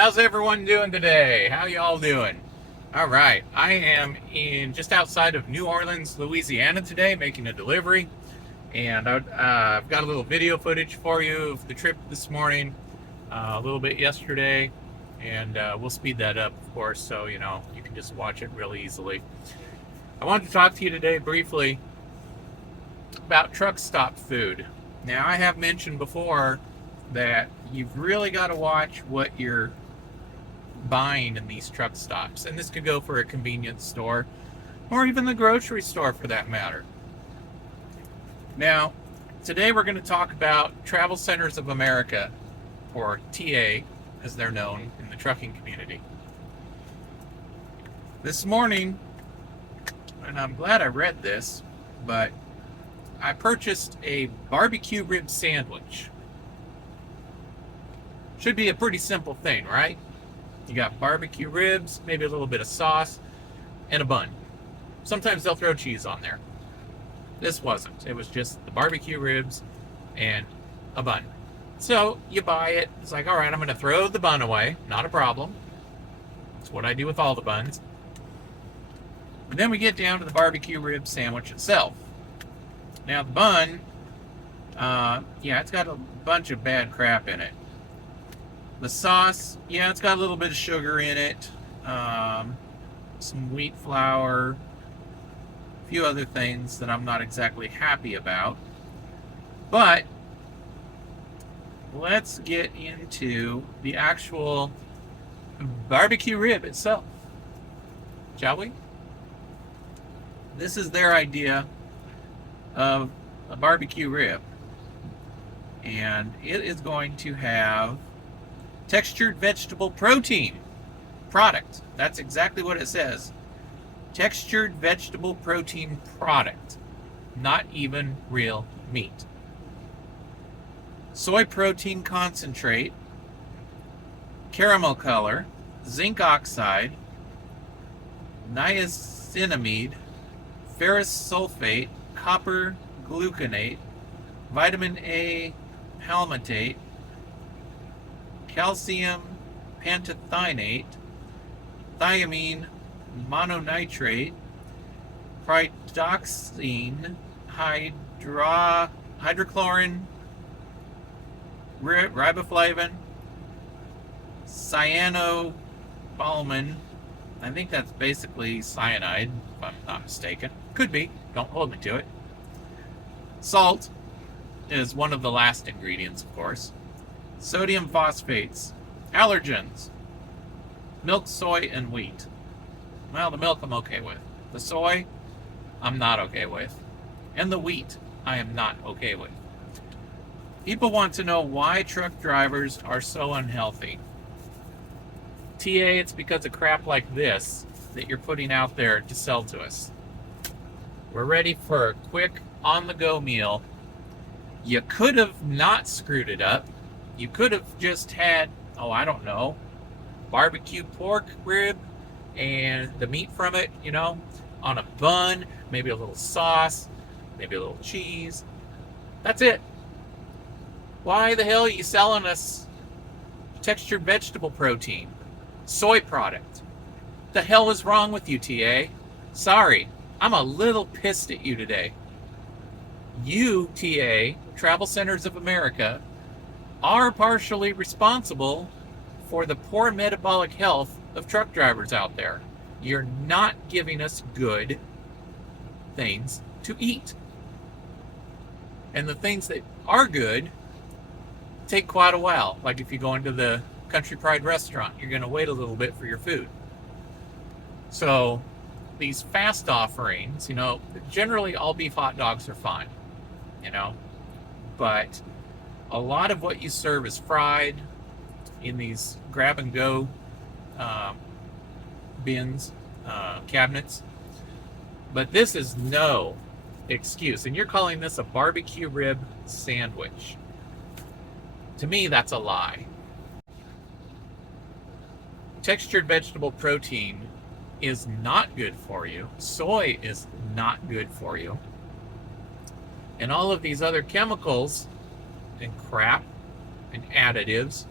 How's everyone doing today? How y'all doing? All right, I am in just outside of New Orleans, Louisiana today, making a delivery, and I've got a little video footage for you of the trip this morning, a little bit yesterday, and we'll speed that up, of course, so you can just watch it real easily. I wanted to talk to you today briefly about truck stop food. Now, I have mentioned before that you've really got to watch what you're buying in these truck stops. And this could go for a convenience store or even the grocery store for that matter. Now, today we're going to talk about Travel Centers of America, or TA as they're known in the trucking community. This morning, and I'm glad I read this, but I purchased a barbecue rib sandwich. Should be a pretty simple thing, right? You got barbecue ribs, maybe a little bit of sauce, and a bun. Sometimes they'll throw cheese on there. This wasn't. It was just the barbecue ribs and a bun. So you buy it. It's like, all right, I'm going to throw the bun away. Not a problem. That's what I do with all the buns. And then we get down to the barbecue rib sandwich itself. Now the bun, it's got a bunch of bad crap in it. The sauce, it's got a little bit of sugar in it, some wheat flour, a few other things that I'm not exactly happy about. But let's get into the actual barbecue rib itself, shall we? This is their idea of a barbecue rib, and it is going to have textured vegetable protein product. That's exactly what it says. Textured vegetable protein product. Not even real meat. Soy protein concentrate, caramel color, zinc oxide, niacinamide, ferrous sulfate, copper gluconate, vitamin A palmitate, calcium pantothenate, thiamine mononitrate, pyridoxine, hydrochlorine, riboflavin, cyanobalamin. I think that's basically cyanide, if I'm not mistaken. Could be. Don't hold me to it. Salt is one of the last ingredients, of course. Sodium phosphates, allergens, milk, soy, and wheat. Well, the milk I'm okay with. The soy, I'm not okay with. And the wheat, I am not okay with. People want to know why truck drivers are so unhealthy. TA, it's because of crap like this that you're putting out there to sell to us. We're ready for a quick, on-the-go meal. You could have not screwed it up. You could have just had, barbecue pork rib and the meat from it, on a bun, maybe a little sauce, maybe a little cheese. That's it. Why the hell are you selling us textured vegetable protein? Soy product. The hell is wrong with you, TA? Sorry, I'm a little pissed at you today. You, TA, Travel Centers of America, are partially responsible for the poor metabolic health of truck drivers out there. You're not giving us good things to eat. And the things that are good take quite a while. Like if you go into the Country Pride restaurant, you're going to wait a little bit for your food. So these fast offerings, generally all beef hot dogs are fine, but a lot of what you serve is fried in these grab and go bins, cabinets. But this is no excuse. And you're calling this a barbecue rib sandwich. To me, that's a lie. Textured vegetable protein is not good for you. Soy is not good for you. And all of these other chemicals and crap and additives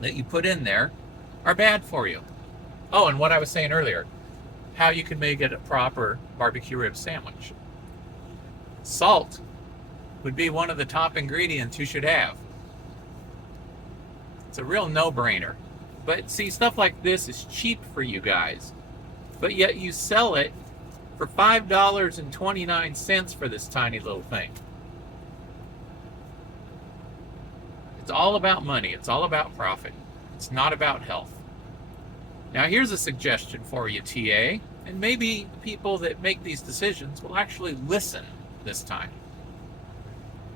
that you put in there are bad for you. Oh, and what I was saying earlier, how you can make it a proper barbecue rib sandwich. Salt would be one of the top ingredients you should have. It's a real no-brainer. But see, stuff like this is cheap for you guys. But yet you sell it for $5.29 for this tiny little thing. It's all about money. It's all about profit. It's not about health. Now here's a suggestion for you, TA, and maybe the people that make these decisions will actually listen this time.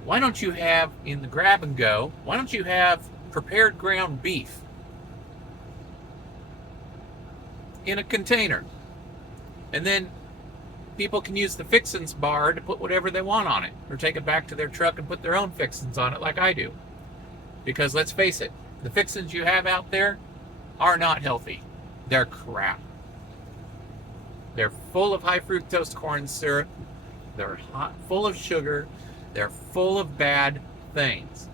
Why don't you have, in the grab and go, why don't you have prepared ground beef in a container? And then people can use the fixins bar to put whatever they want on it, or take it back to their truck and put their own fixins on it like I do. Because let's face it, the fixins you have out there are not healthy. They're crap. They're full of high fructose corn syrup. They're full of sugar. They're full of bad things.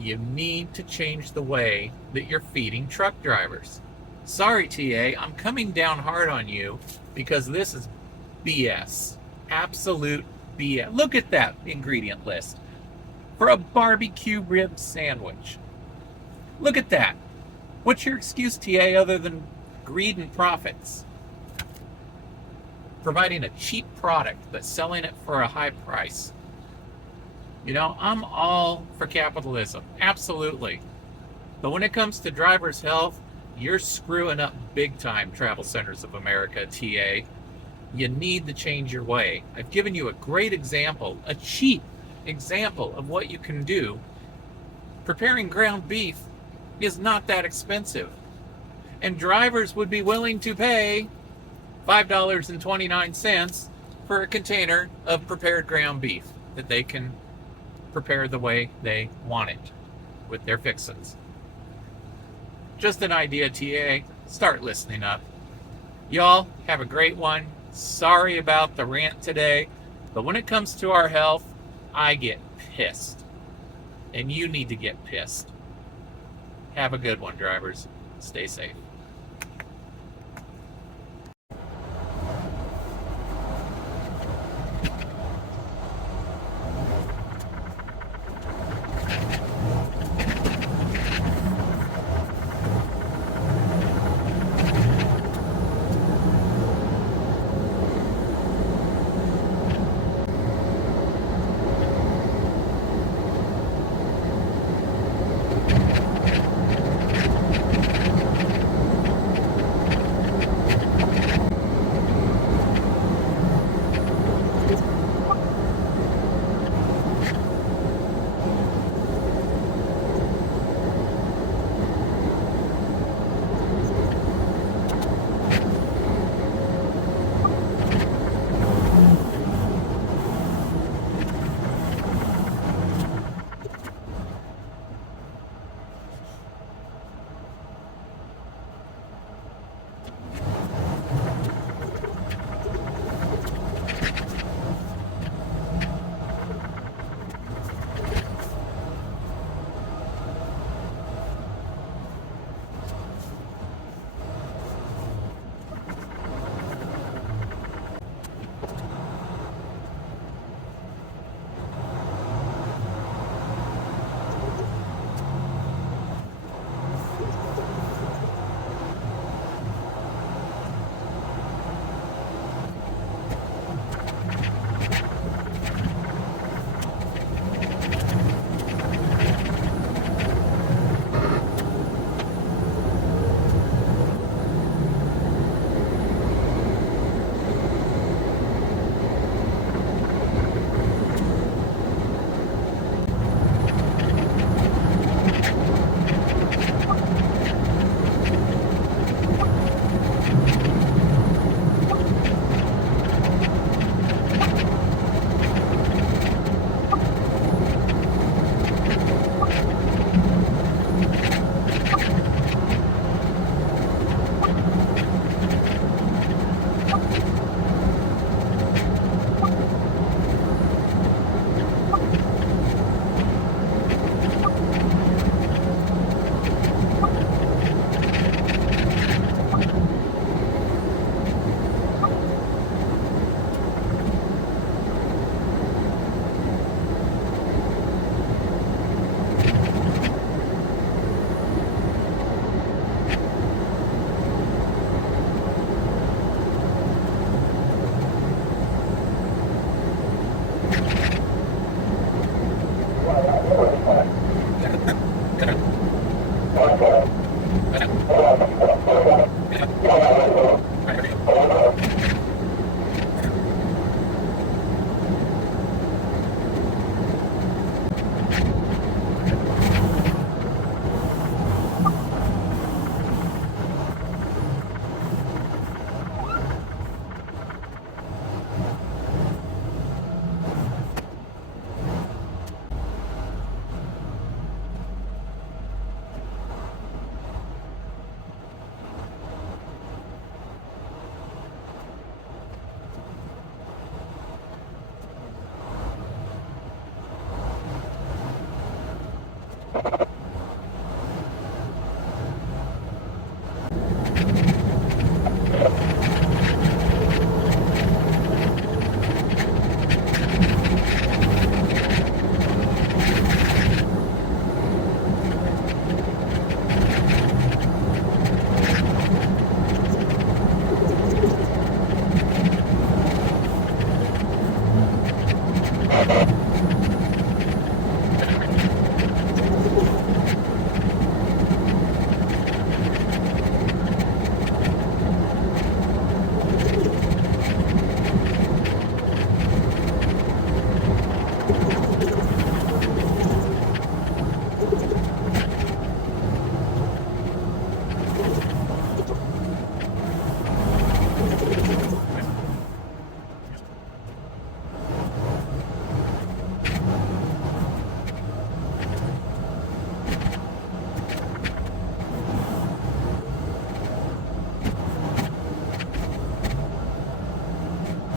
You need to change the way that you're feeding truck drivers. Sorry, TA, I'm coming down hard on you because this is BS. Absolute BS. Look at that ingredient list for a barbecue rib sandwich. Look at that. What's your excuse, TA, other than greed and profits? Providing a cheap product but selling it for a high price. You know, I'm all for capitalism, absolutely. But when it comes to drivers' health, you're screwing up big time, Travel Centers of America, TA. You need to change your way. I've given you a great example, a cheap example of what you can do. Preparing ground beef is not that expensive. And drivers would be willing to pay $5.29 for a container of prepared ground beef that they can prepare the way they want it with their fixins. Just an idea, TA. Start listening up. Y'all have a great one. Sorry about the rant today, but when it comes to our health, I get pissed. And you need to get pissed. Have a good one, drivers. Stay safe. You